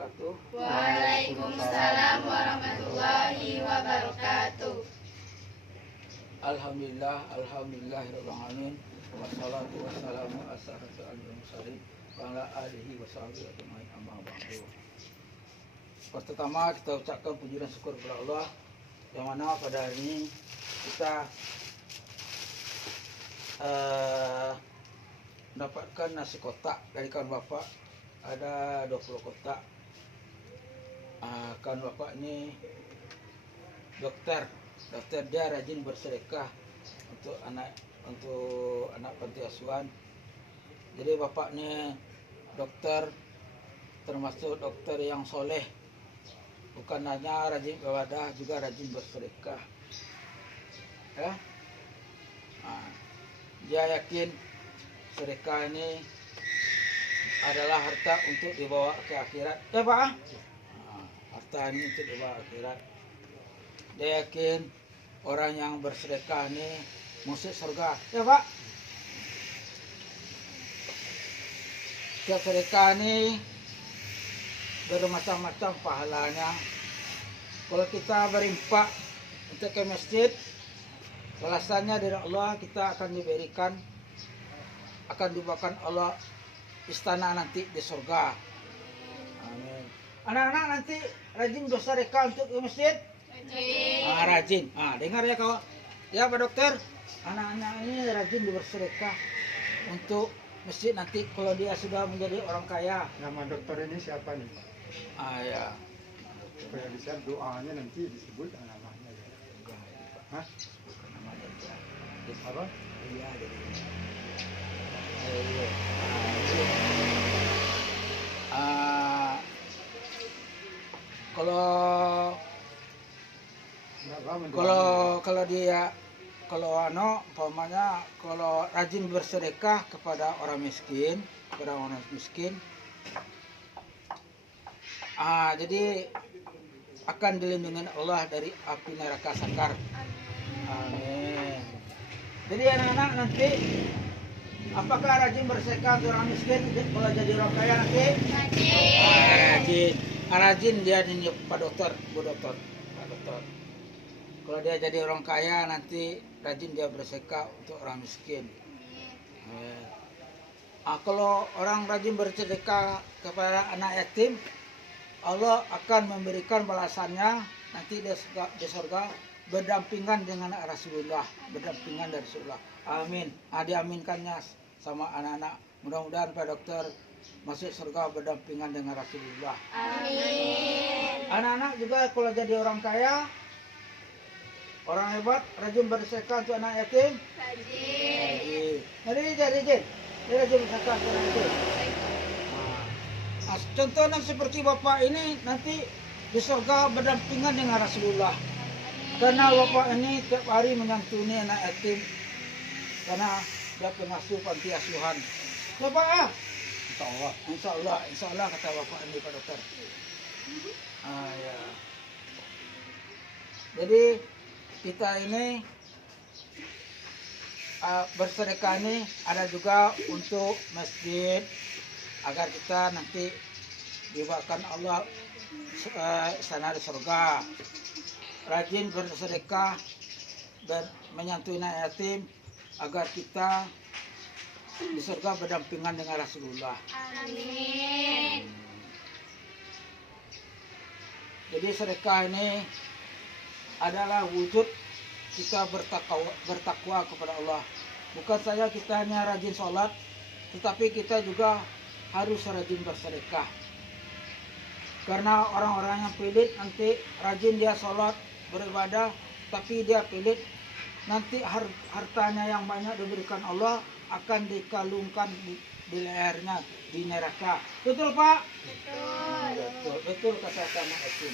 wabarakatuh. Waalaikumsalam warahmatullahi wabarakatuh. Alhamdulillahirabbil alamin. Wassalatu wassalamu ala asyrafil mursalin wa ala alihi washabihi ajmain amma ba'du. Pertama kita ucapkan puji dan syukur kepada Allah yang mana pada hari ini kita mendapatkan nasi kotak dari kawan bapak. Ada 20 kotak. Kawan bapak ini dokter dia rajin bersedekah untuk anak panti asuhan. Jadi bapaknya dokter, termasuk dokter yang soleh, bukan hanya rajin beribadah, juga rajin bersedekah. Ya, dia yakin sedekah ini adalah harta untuk dibawa ke akhirat. Ya Pak, harta ini untuk dibawa ke akhirat. Dia yakin orang yang bersedekah ini masuk surga. Ya Pak, setiap sedekah ini bermacam-macam pahalanya. Kalau kita berinfak untuk ke masjid, balasannya dari Allah, kita akan diberikan, akan dibawakan Allah istana nanti di surga. Amin. Anak-anak nanti rajin bersedekah untuk ke masjid. Rajin. Dengar ya kau. Ya Pak Dokter, anak-anak ini rajin bersedekah untuk masjid nanti kalau dia sudah menjadi orang kaya. Nama dokter ini siapa nih? Ya. Supaya bisa doanya nanti disebut namanya. Hah? Namanya dia. Apa? Iya, jadi. Kalau rajin bersedekah kepada orang miskin, jadi akan dilindungi Allah dari api neraka sakar. Amin. Jadi anak-anak nanti apakah rajin bersedekah untuk orang miskin kalau jadi orang kaya nanti? Rajin. Rajin dia ini Pak Dokter, Bu Dokter, Pak Dokter. Kalau dia jadi orang kaya nanti rajin dia bersedekah untuk orang miskin. Kalau orang rajin bersedekah kepada anak yatim, Allah akan memberikan balasannya nanti di surga berdampingan dengan Rasulullah, berdampingan dari Rasulullah. Amin. Diaminkannya sama anak-anak. Mudah-mudahan Pak Dokter masuk surga berdampingan dengan Rasulullah. Amin. Anak-anak juga kalau jadi orang kaya, orang hebat, rajin bersedekah untuk anak yatim. Rajin. Jadi rajin bersedekah untuk anak yatim. Contohnya seperti Bapak ini nanti di surga berdampingan dengan Rasulullah. Karena Bapak ini tiap hari menyantuni anak yatim. Karena dia pengasuh panti asuhan. Bapak, insya Allah kata Bapak ini Pak Dokter. Ya. Jadi kita ini bersedekah ini ada juga untuk masjid, agar kita nanti dibawakan Allah istana di surga. Rajin bersedekah dan menyantuni anak yatim agar kita di surga berdampingan dengan Rasulullah. Amin. Jadi sedekah ini adalah wujud kita bertakwa kepada Allah. Bukan saja kita hanya rajin sholat, tetapi kita juga harus rajin bersedekah. Karena orang-orang yang pelit nanti rajin dia sholat, beribadah, tapi dia pelit, nanti hartanya yang banyak diberikan Allah akan dikalungkan di lehernya di neraka. Betul Pak? Betul kata Kama Asim.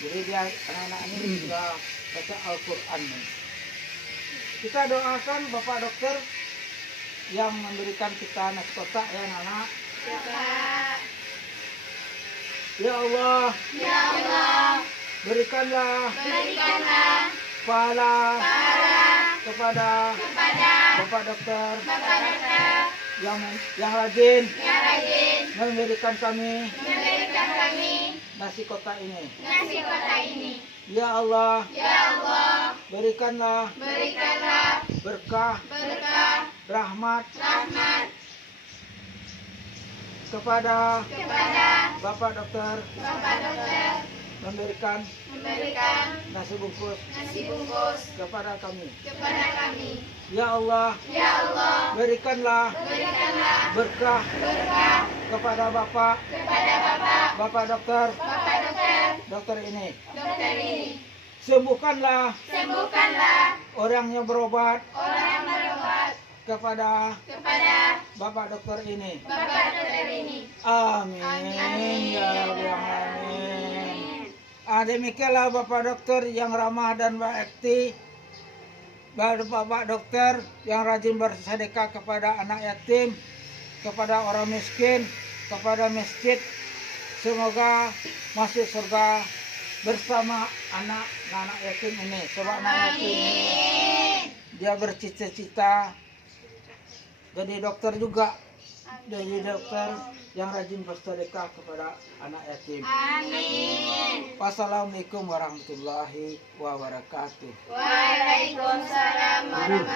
Jadi dia anak-anak ini juga baca Al-Quran. Kita doakan Bapak Dokter yang memberikan kita nasi kotak ya anak-anak. Ya Allah, berikanlah pahala kepada Bapak Dokter yang rajin memberikan kami nasi kotak ini. nasi kotak ini. Ya Allah, Ya Allah, berikanlah berikanlah berkah, berkah, rahmat rahmat kepada kepada Bapak Dokter, Bapak Dokter, memberikan memberikan nasi bungkus nasi bungkus kepada kami. kepada kami. Ya Allah, Ya Allah, berikanlah berikanlah berkah berkah kepada Bapak kepada Bapak Dokter, Bapak Dokter, dokter ini. dokter ini. Sembuhkanlah Sembuhkanlah orang yang berobat orang yang berobat kepada kepada Bapak Dokter ini. Bapak Dokter ini. Amin. Ya Rabbal Alamin. Demikianlah Bapak Dokter yang ramah dan berakti. Bapak Dokter yang rajin bersedekah kepada anak yatim, kepada orang miskin, kepada masjid. Semoga masuk surga bersama anak yatim ini. Sebab anak yatim ini dia bercita-cita jadi dokter juga. Jadi dokter yang rajin bersedekah kepada anak yatim. Amin. Wassalamualaikum warahmatullahi wabarakatuh. Waalaikumsalam warahmatullahi